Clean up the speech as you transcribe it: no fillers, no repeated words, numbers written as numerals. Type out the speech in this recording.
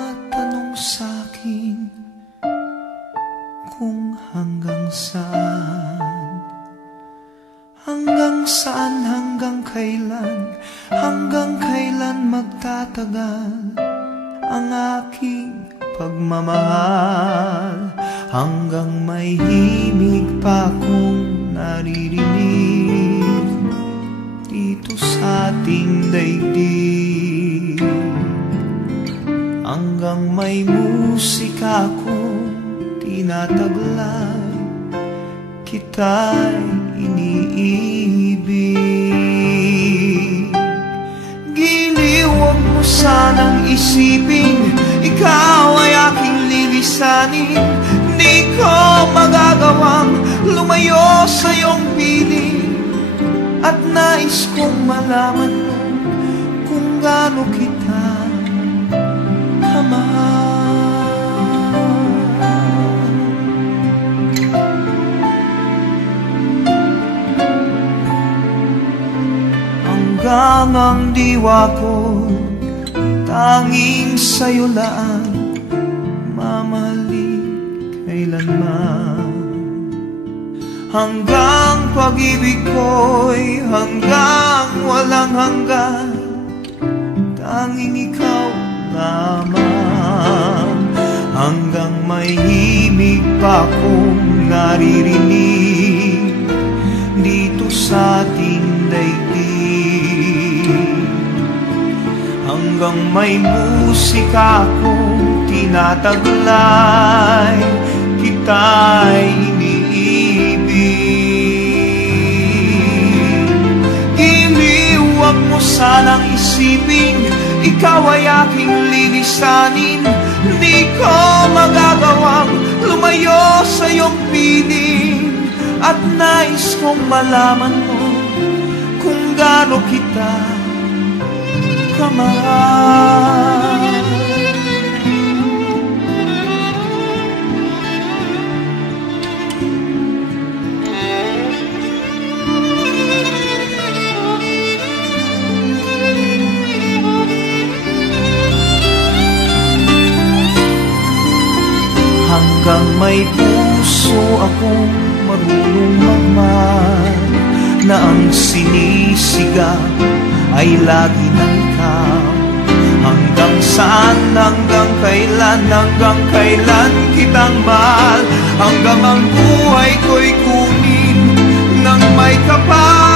nagtatanong sa'kin kung hanggang saan, hanggang kailan magtatagal ang aking pagmamahal, hanggang may himig pa akong naririnig dito sa ating daigdig, hanggang may musika akong tinataglay, kita'y iniibig. Giliw, huwag mo sanang isipin ikaw ay aking lilisanin. Di ko magagawang lumayo sa iyong piling, at nais kong malaman mo kung gaano kita kamahal. Hanggang ang diwa ko tanging sa'yo lang mamahalin kailanman, hanggang pag-ibig ko'y hanggang walang hanggan, tanging ikaw lamang, hanggang may himig pa akong naririnig dito sa ating daigdig, hanggang may musika akong tinataglay, kita'y iniibig. Giliw, huwag mo sanang isipin ikaw ay aking lilisanin. Di ko magagawang lumayo sa iyong piling, at nais kong malaman mo kung gaano kita kamahal. Hanggang may puso akong marunong magmahal, na ang sinisigaw ay lagi ng ikaw. Hanggang saan, hanggang kailan kitang mahal, hanggang ang buhay ko'y kunin ng may kapal.